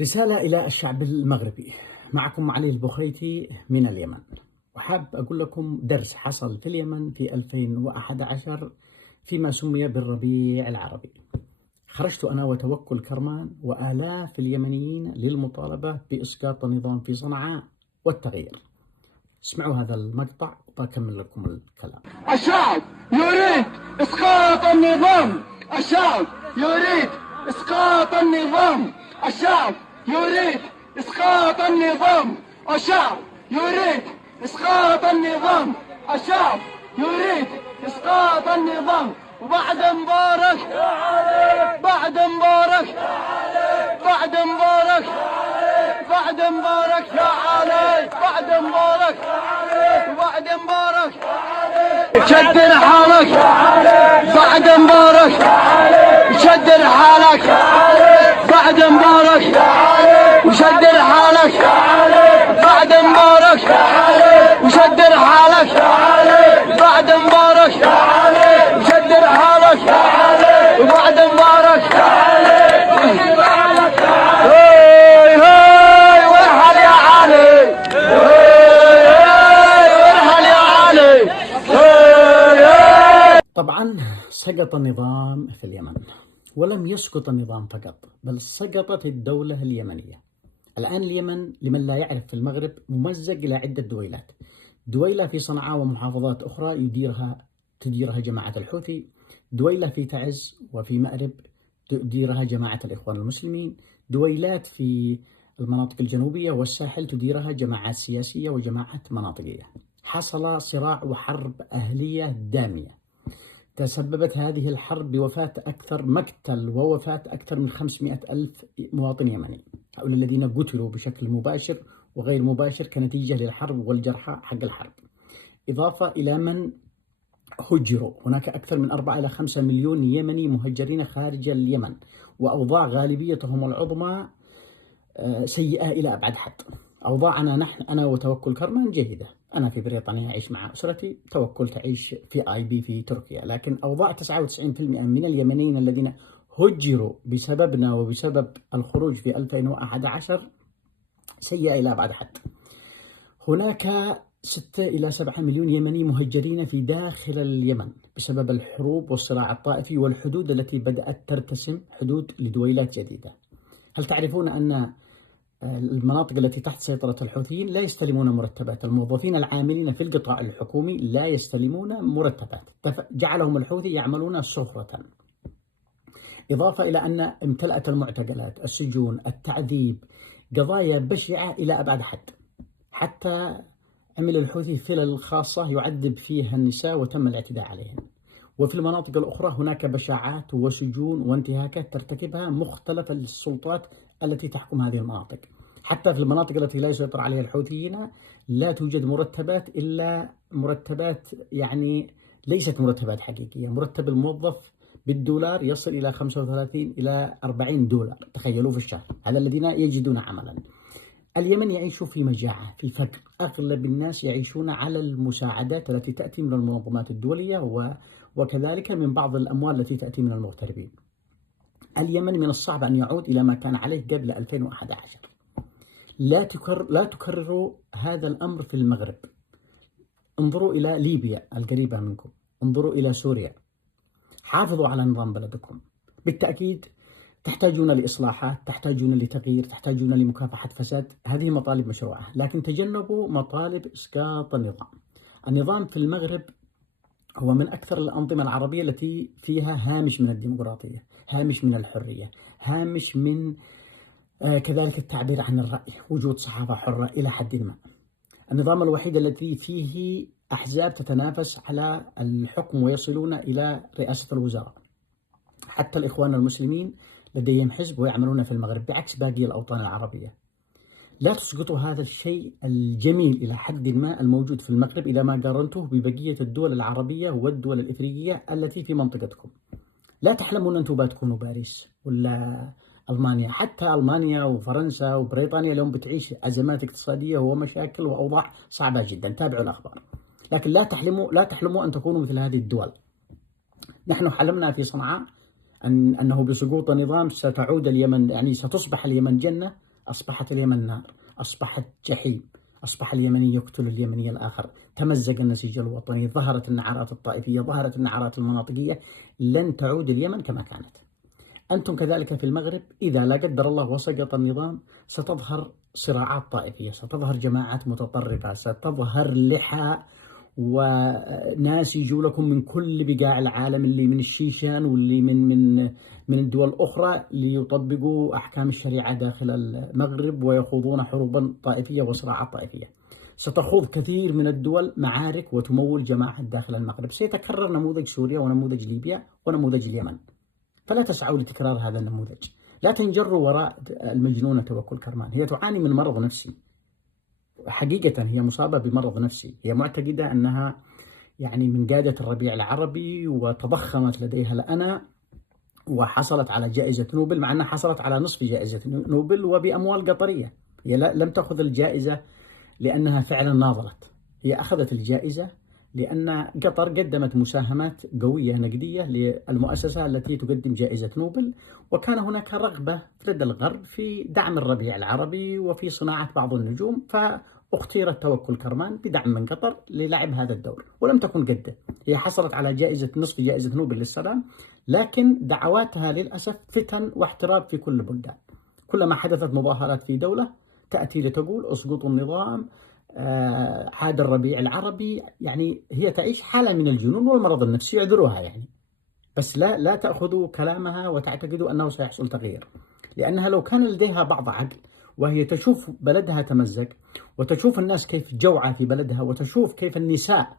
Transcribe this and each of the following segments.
رسالة إلى الشعب المغربي. معكم علي البخيتي من اليمن، وحاب أقول لكم درس حصل في اليمن في 2011 فيما سمي بالربيع العربي. خرجت أنا وتوكل كرمان وآلاف اليمنيين للمطالبة بإسقاط النظام في صنعاء والتغيير. اسمعوا هذا المقطع وبكمل لكم الكلام. الشعب يريد إسقاط النظام. الشعب يريد إسقاط النظام. الشعب يريد إسقاط النظام. الشعب يريد إسقاط النظام. الشعب يريد إسقاط النظام. وبعد مبارك بعد مبارك بعد مبارك بعد مبارك يا علي بعد مبارك بعد مبارك شدر حالك بعد مبارك شدر حالك بعد مبارك وشدر حالك بعد مبارك وشدر حالك بعد مبارك وشدر حالك وبعد مبارك وارحل يا علي وارحل يا علي. طبعا سقط النظام في اليمن، ولم يسقط النظام فقط بل سقطت الدولة اليمنية. الآن اليمن لمن لا يعرف في المغرب ممزق إلى عدة دويلات. دويلة في صنعاء ومحافظات أخرى تديرها جماعة الحوثي، دويلة في تعز وفي مأرب تديرها جماعة الإخوان المسلمين، دويلات في المناطق الجنوبية والساحل تديرها جماعات سياسية وجماعات مناطقية. حصل صراع وحرب أهلية دامية. تسببت هذه الحرب بوفاة مقتل ووفاة أكثر من 500 ألف مواطن يمني، هؤلاء الذين قتلوا بشكل مباشر وغير مباشر كنتيجة للحرب والجرحى حق الحرب، إضافة إلى من هجروا. هناك أكثر من 4 إلى 5 مليون يمني مهجرين خارج اليمن، وأوضاع غالبيتهم العظمى سيئة إلى أبعد حد. أوضاعنا أنا وتوكل كرمان جيدة. أنا في بريطانيا أعيش مع أسرتي، توكل تعيش في IB في تركيا، لكن أوضاع 99% من اليمنيين الذين هجروا بسببنا وبسبب الخروج في 2011 سيئة إلى أبعد حد. هناك 6 إلى 7 مليون يمني مهجرين في داخل اليمن بسبب الحروب والصراع الطائفي والحدود التي بدأت ترتسم حدود لدويلات جديدة. هل تعرفون أن المناطق التي تحت سيطرة الحوثيين لا يستلمون مرتبات؟ الموظفين العاملين في القطاع الحكومي لا يستلمون مرتبات، جعلهم الحوثي يعملون سخرة. إضافة إلى أن امتلأت المعتقلات، السجون، التعذيب، قضايا بشعة إلى أبعد حد. حتى عمل الحوثي فلل خاصة يعذب فيها النساء وتم الاعتداء عليهن. وفي المناطق الأخرى هناك بشاعات وسجون وانتهاكات ترتكبها مختلف السلطات التي تحكم هذه المناطق. حتى في المناطق التي لا يسيطر عليها الحوثيين لا توجد مرتبات إلا مرتبات يعني ليست مرتبات حقيقية. مرتب الموظف بالدولار يصل إلى 35 إلى 40 دولار، تخيلوا في الشهر، هذا الذين يجدون عملا. اليمن يعيش في مجاعة، في فقر. أغلب الناس يعيشون على المساعدات التي تأتي من المنظمات الدولية وكذلك من بعض الأموال التي تأتي من المغتربين. اليمن من الصعب أن يعود إلى ما كان عليه قبل 2011. لا تكرروا هذا الأمر في المغرب. انظروا إلى ليبيا القريبة منكم، انظروا إلى سوريا. حافظوا على نظام بلدكم. بالتأكيد تحتاجون لإصلاحات، تحتاجون لتغيير، تحتاجون لمكافحة فساد. هذه مطالب مشروعة، لكن تجنبوا مطالب إسقاط النظام. النظام في المغرب هو من أكثر الأنظمة العربية التي فيها هامش من الديمقراطية، هامش من الحرية، هامش من كذلك التعبير عن الرأي، وجود صحافة حرة إلى حد ما. النظام الوحيد الذي فيه أحزاب تتنافس على الحكم ويصلون إلى رئاسة الوزراء. حتى الإخوان المسلمين لديهم حزب ويعملون في المغرب بعكس باقي الأوطان العربية. لا تسقطوا هذا الشيء الجميل إلى حد ما الموجود في المغرب إذا ما قارنته ببقية الدول العربية والدول الإفريقية التي في منطقتكم. لا تحلمون أنتم تكونوا باريس ولا ألمانيا. حتى ألمانيا وفرنسا وبريطانيا اليوم بتعيش أزمات اقتصادية ومشاكل وأوضاع صعبة جدا. تابعوا الأخبار، لكن لا تحلموا أن تكونوا مثل هذه الدول. نحن حلمنا في صنعاء أنه بسقوط النظام ستعود اليمن، يعني ستصبح اليمن جنة، أصبحت اليمن نار، أصبحت جحيم، أصبح اليمني يقتل اليمني الآخر، تمزق النسيج الوطني، ظهرت النعرات الطائفية، ظهرت النعرات المناطقية. لن تعود اليمن كما كانت. أنتم كذلك في المغرب، إذا لا قدر الله وسقط النظام ستظهر صراعات طائفية، ستظهر جماعات متطرفة، ستظهر لحى وناس يجوا لكم من كل بقاع العالم، اللي من الشيشان واللي من الدول الأخرى، ليطبقوا أحكام الشريعة داخل المغرب ويخوضون حروبا طائفية وصراعات طائفية. ستخوض كثير من الدول معارك وتمول جماعات داخل المغرب. سيتكرر نموذج سوريا ونموذج ليبيا ونموذج اليمن. فلا تسعوا لتكرار هذا النموذج. لا تنجروا وراء المجنونة توكل كرمان. هي تعاني من مرض نفسي، حقيقة هي مصابة بمرض نفسي. هي معتقدة أنها يعني من قادة الربيع العربي، وتضخمت لديها الأنا، وحصلت على جائزة نوبل، مع أنها حصلت على نصف جائزة نوبل وبأموال قطرية. هي لم تأخذ الجائزة لأنها فعلا ناضلت، هي أخذت الجائزة لأن قطر قدمت مساهمات قوية نقدية للمؤسسة التي تقدم جائزة نوبل، وكان هناك رغبة لدى الغرب في دعم الربيع العربي وفي صناعة بعض النجوم، فاختيرت توكل كرمان بدعم من قطر للعب هذا الدور، ولم تكن قده. هي حصلت على نصف جائزة نوبل للسلام، لكن دعواتها للأسف فتن واحتراب في كل البلدان. كلما حدثت مظاهرات في دولة تأتي لتقول اسقطوا النظام، عاد الربيع العربي. يعني هي تعيش حالة من الجنون والمرض النفسي، يعذروها يعني، بس لا تأخذوا كلامها وتعتقدوا أنه سيحصل تغيير، لأنها لو كان لديها بعض عقل وهي تشوف بلدها تمزق، وتشوف الناس كيف جوعى في بلدها، وتشوف كيف النساء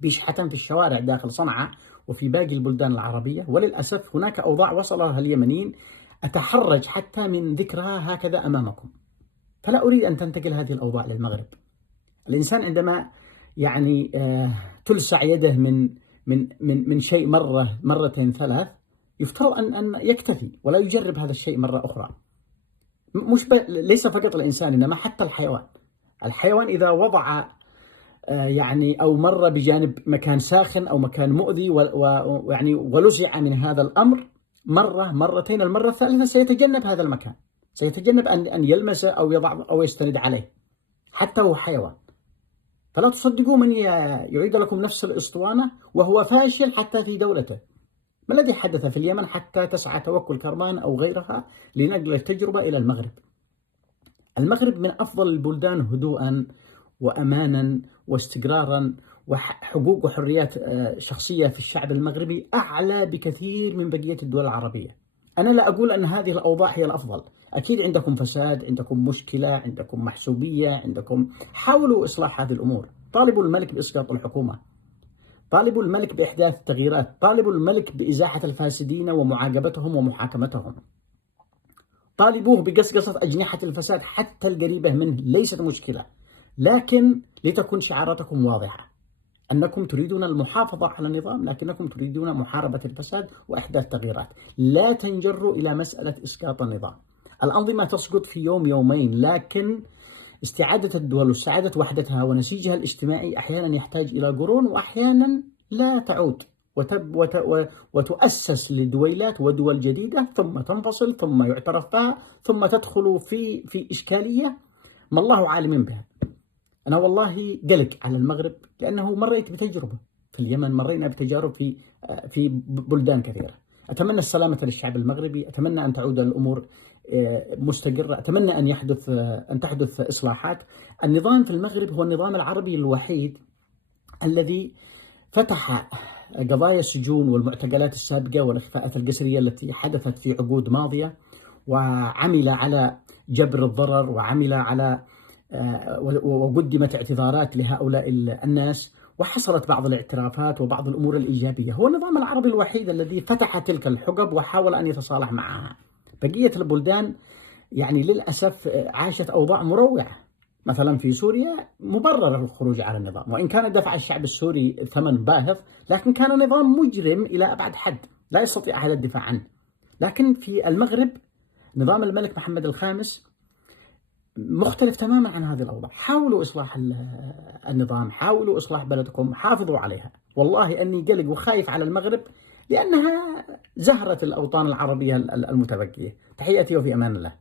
بيشحتن في الشوارع داخل صنعاء وفي باقي البلدان العربية. وللأسف هناك أوضاع وصلها اليمنيين أتحرج حتى من ذكرها هكذا أمامكم. فلا أريد أن تنتقل هذه الأوضاع للمغرب. الإنسان عندما يعني تلسع يده من شيء مرة مرتين ثلاث، يفترض أن يكتفي ولا يجرب هذا الشيء مرة أخرى. ليس فقط الإنسان، إنما حتى الحيوان إذا وضع يعني أو مر بجانب مكان ساخن أو مكان مؤذي ويعني ولزع من هذا الأمر مرة مرتين، المرة الثالثة سيتجنب هذا المكان، سيتجنب أن يلمسه أو يضع أو يستند عليه، حتى هو حيوان. فلا تصدقوا من يعيد لكم نفس الأسطوانة وهو فاشل حتى في دولته. ما الذي حدث في اليمن حتى تسعى توكل كرمان أو غيرها لنقل التجربة إلى المغرب؟ المغرب من أفضل البلدان هدوءا وأمانا واستقرارا، وحقوق وحريات شخصية في الشعب المغربي أعلى بكثير من بقية الدول العربية. أنا لا أقول أن هذه الأوضاع هي الأفضل، أكيد عندكم فساد، عندكم مشكلة، عندكم محسوبية، عندكم. حاولوا إصلاح هذه الأمور. طالبوا الملك بإسقاط الحكومة، طالبوا الملك بإحداث التغييرات، طالبوا الملك بإزاحة الفاسدين ومعاقبتهم ومحاكمتهم، طالبوه بقصقصة أجنحة الفساد حتى القريبة منه، ليست مشكلة، لكن لتكن شعاراتكم واضحة أنكم تريدون المحافظة على النظام، لكنكم تريدون محاربة الفساد وإحداث تغييرات. لا تنجروا إلى مسألة إسقاط النظام. الأنظمة تسقط في يوم يومين، لكن استعادة الدول واستعادة وحدتها ونسيجها الاجتماعي أحيانا يحتاج إلى قرون، وأحيانا لا تعود وتؤسس لدويلات ودول جديدة، ثم تنفصل، ثم يعترف بها، ثم تدخل في إشكالية ما الله عالم بها. أنا والله قلق على المغرب، لأنه مريت بتجربة في اليمن، مرينا بتجارب في بلدان كثيرة. أتمنى السلامة للشعب المغربي، أتمنى أن تعود الأمور مستقرة، أتمنى أن تحدث إصلاحات. النظام في المغرب هو النظام العربي الوحيد الذي فتح قضايا السجون والمعتقلات السابقة والإخفاءات القسرية التي حدثت في عقود ماضية، وعمل على جبر الضرر، وعمل على وقدمت اعتذارات لهؤلاء الناس، وحصلت بعض الاعترافات وبعض الأمور الإيجابية. هو النظام العربي الوحيد الذي فتح تلك الحقب وحاول أن يتصالح معها. بقية البلدان يعني للأسف عاشت أوضاع مروعة. مثلا في سوريا مبرر الخروج على النظام، وإن كان دفع الشعب السوري ثمن باهظ، لكن كان نظام مجرم إلى أبعد حد لا يستطيع أحد الدفاع عنه. لكن في المغرب نظام الملك محمد الخامس مختلف تماما عن هذه الأوضاع. حاولوا إصلاح النظام، حاولوا إصلاح بلدكم، حافظوا عليها. والله أني قلق وخايف على المغرب، لأنها زهرة الأوطان العربية المتبقية. تحياتي وفي أمان الله.